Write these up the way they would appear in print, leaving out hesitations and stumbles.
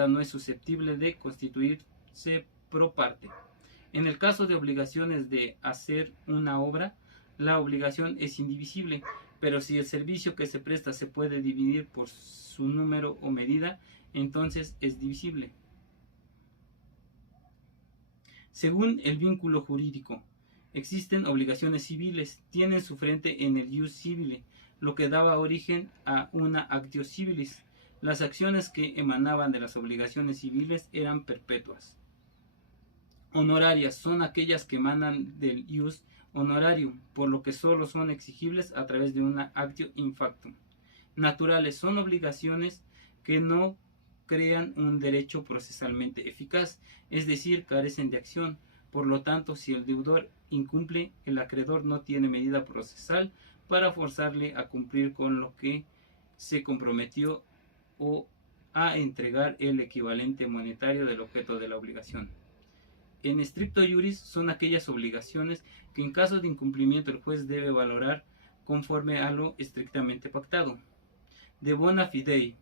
Esta no es susceptible de constituirse pro parte. En el caso de obligaciones de hacer una obra, la obligación es indivisible, pero si el servicio que se presta se puede dividir por su número o medida, entonces es divisible. Según el vínculo jurídico, existen obligaciones civiles, tienen su frente en el ius civile, lo que daba origen a una actio civilis. Las acciones que emanaban de las obligaciones civiles eran perpetuas. Honorarias son aquellas que emanan del ius honorarium, por lo que solo son exigibles a través de una actio in factum. Naturales son obligaciones que no crean un derecho procesalmente eficaz, es decir, carecen de acción. Por lo tanto, si el deudor incumple, el acreedor no tiene medida procesal para forzarle a cumplir con lo que se comprometió o a entregar el equivalente monetario del objeto de la obligación. En stricto iuris son aquellas obligaciones que en caso de incumplimiento el juez debe valorar conforme a lo estrictamente pactado. De bona fidei.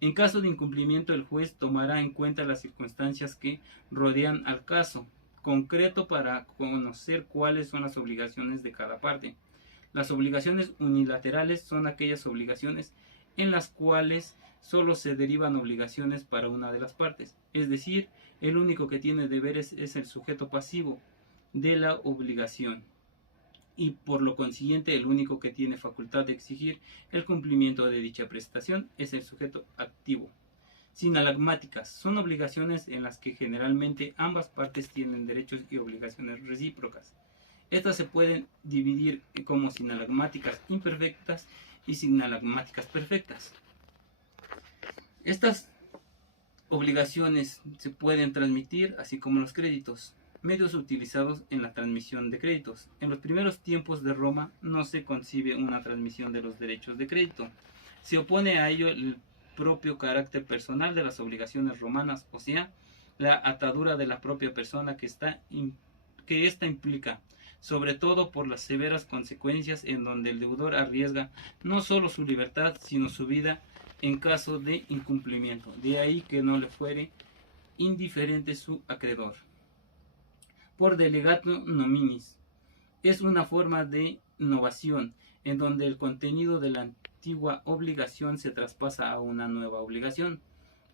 En caso de incumplimiento el juez tomará en cuenta las circunstancias que rodean al caso concreto para conocer cuáles son las obligaciones de cada parte. Las obligaciones unilaterales son aquellas obligaciones en las cuales solo se derivan obligaciones para una de las partes, es decir, el único que tiene deberes es el sujeto pasivo de la obligación y por lo consiguiente el único que tiene facultad de exigir el cumplimiento de dicha prestación es el sujeto activo. Sinalagmáticas son obligaciones en las que generalmente ambas partes tienen derechos y obligaciones recíprocas. Estas se pueden dividir como sinalagmáticas imperfectas y sinalagmáticas perfectas. Estas obligaciones se pueden transmitir, así como los créditos, medios utilizados en la transmisión de créditos. En los primeros tiempos de Roma no se concibe una transmisión de los derechos de crédito. Se opone a ello el propio carácter personal de las obligaciones romanas, o sea, la atadura de la propia persona que ésta implica, sobre todo por las severas consecuencias en donde el deudor arriesga no solo su libertad, sino su vida en caso de incumplimiento. De ahí que no le fuere indiferente su acreedor. Por delegatio nominis. Es una forma de novación en donde el contenido de la antigua obligación se traspasa a una nueva obligación,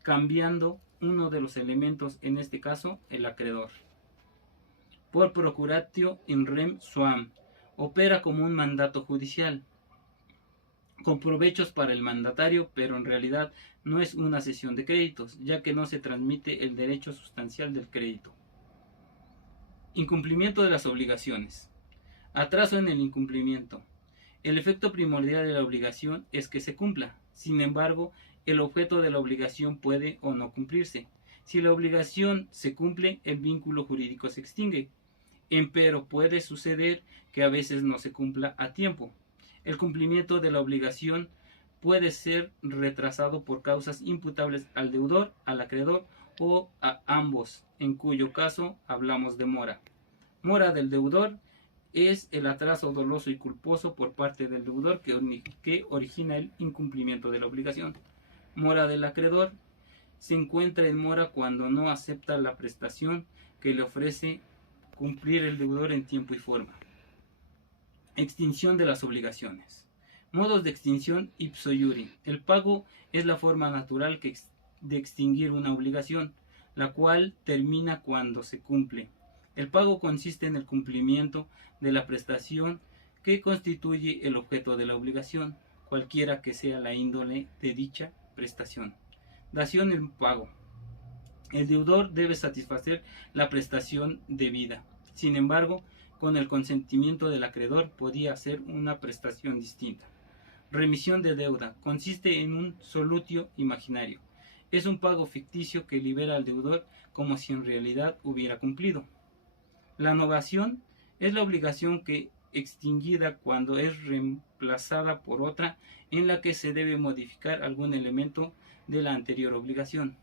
cambiando uno de los elementos, en este caso el acreedor. Por procuratio in rem suam. Opera como un mandato judicial, con provechos para el mandatario, pero en realidad no es una cesión de créditos, ya que no se transmite el derecho sustancial del crédito. Incumplimiento de las obligaciones. Atraso en el incumplimiento. El efecto primordial de la obligación es que se cumpla. Sin embargo, el objeto de la obligación puede o no cumplirse. Si la obligación se cumple, el vínculo jurídico se extingue. Empero puede suceder que a veces no se cumpla a tiempo. El cumplimiento de la obligación puede ser retrasado por causas imputables al deudor, al acreedor o a ambos, en cuyo caso hablamos de mora. Mora del deudor es el atraso doloso y culposo por parte del deudor que origina el incumplimiento de la obligación. Mora del acreedor se encuentra en mora cuando no acepta la prestación que le ofrece cumplir el deudor en tiempo y forma. Extinción de las obligaciones. Modos de extinción ipso iuri. El pago es la forma natural de extinguir una obligación, la cual termina cuando se cumple. El pago consiste en el cumplimiento de la prestación que constituye el objeto de la obligación, cualquiera que sea la índole de dicha prestación. Dación en pago. El deudor debe satisfacer la prestación debida. Sin embargo, con el consentimiento del acreedor podía hacer una prestación distinta. Remisión de deuda. Consiste en un solutio imaginario. Es un pago ficticio que libera al deudor como si en realidad hubiera cumplido. La novación es la obligación que extinguida cuando es reemplazada por otra en la que se debe modificar algún elemento de la anterior obligación.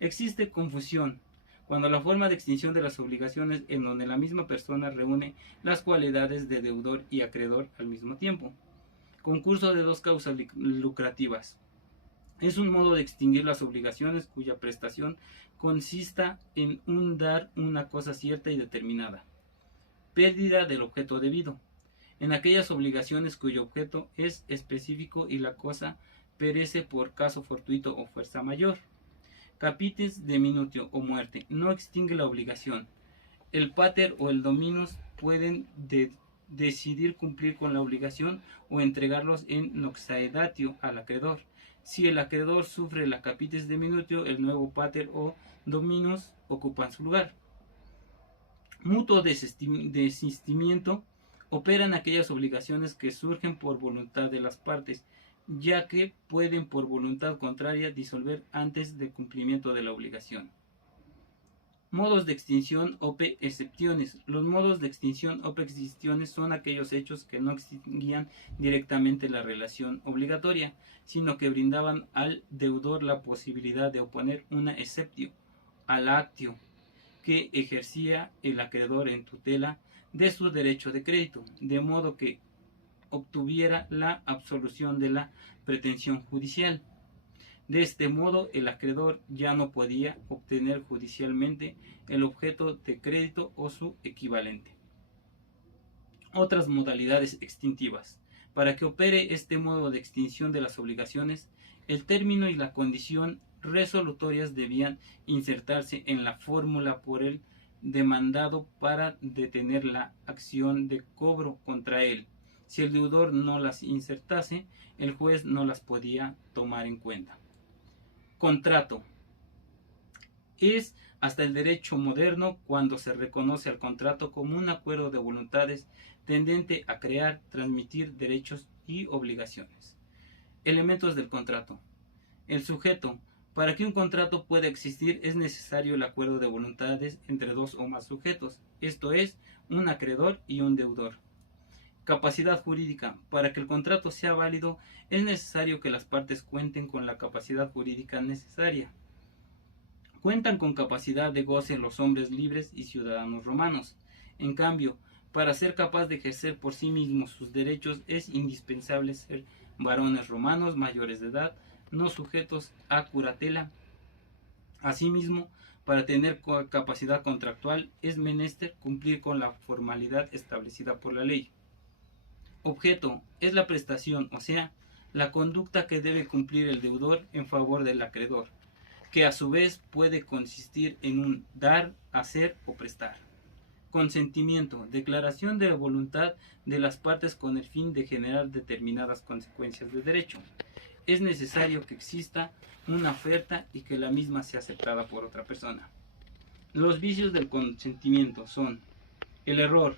Existe confusión cuando la forma de extinción de las obligaciones en donde la misma persona reúne las cualidades de deudor y acreedor al mismo tiempo. Concurso de dos causas lucrativas. Es un modo de extinguir las obligaciones cuya prestación consista en dar una cosa cierta y determinada. Pérdida del objeto debido. En aquellas obligaciones cuyo objeto es específico y la cosa perece por caso fortuito o fuerza mayor. Capitis diminutio o muerte. No extingue la obligación. El pater o el dominus pueden decidir cumplir con la obligación o entregarlos en noxaedatio al acreedor. Si el acreedor sufre la capitis diminutio, el nuevo pater o dominus ocupan su lugar. Mutuo desistimiento operan aquellas obligaciones que surgen por voluntad de las partes, ya que pueden por voluntad contraria disolver antes del cumplimiento de la obligación. Modos de extinción ope excepciones. Los modos de extinción ope excepciones son aquellos hechos que no extinguían directamente la relación obligatoria, sino que brindaban al deudor la posibilidad de oponer una exceptio al actio que ejercía el acreedor en tutela de su derecho de crédito, de modo que obtuviera la absolución de la pretensión judicial. De este modo, el acreedor ya no podía obtener judicialmente el objeto de crédito o su equivalente. Otras modalidades extintivas. Para que opere este modo de extinción de las obligaciones, el término y la condición resolutorias debían insertarse en la fórmula por el demandado para detener la acción de cobro contra él. Si el deudor no las insertase, el juez no las podía tomar en cuenta. Contrato. Es hasta el derecho moderno cuando se reconoce al contrato como un acuerdo de voluntades tendente a crear, transmitir derechos y obligaciones. Elementos del contrato. El sujeto. Para que un contrato pueda existir es necesario el acuerdo de voluntades entre dos o más sujetos, esto es, un acreedor y un deudor. Capacidad jurídica. Para que el contrato sea válido es necesario que las partes cuenten con la capacidad jurídica necesaria. Cuentan con capacidad de goce los hombres libres y ciudadanos romanos. En cambio, para ser capaz de ejercer por sí mismos sus derechos es indispensable ser varones romanos mayores de edad, no sujetos a curatela. Asimismo, para tener capacidad contractual es menester cumplir con la formalidad establecida por la ley. Objeto es la prestación, o sea, la conducta que debe cumplir el deudor en favor del acreedor, que a su vez puede consistir en un dar, hacer o prestar. Consentimiento, declaración de la voluntad de las partes con el fin de generar determinadas consecuencias de derecho. Es necesario que exista una oferta y que la misma sea aceptada por otra persona. Los vicios del consentimiento son el error.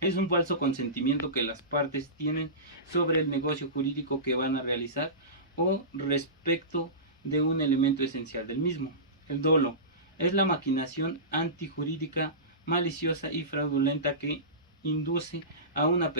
Es un falso consentimiento que las partes tienen sobre el negocio jurídico que van a realizar o respecto de un elemento esencial del mismo. El dolo es la maquinación antijurídica, maliciosa y fraudulenta que induce a una persona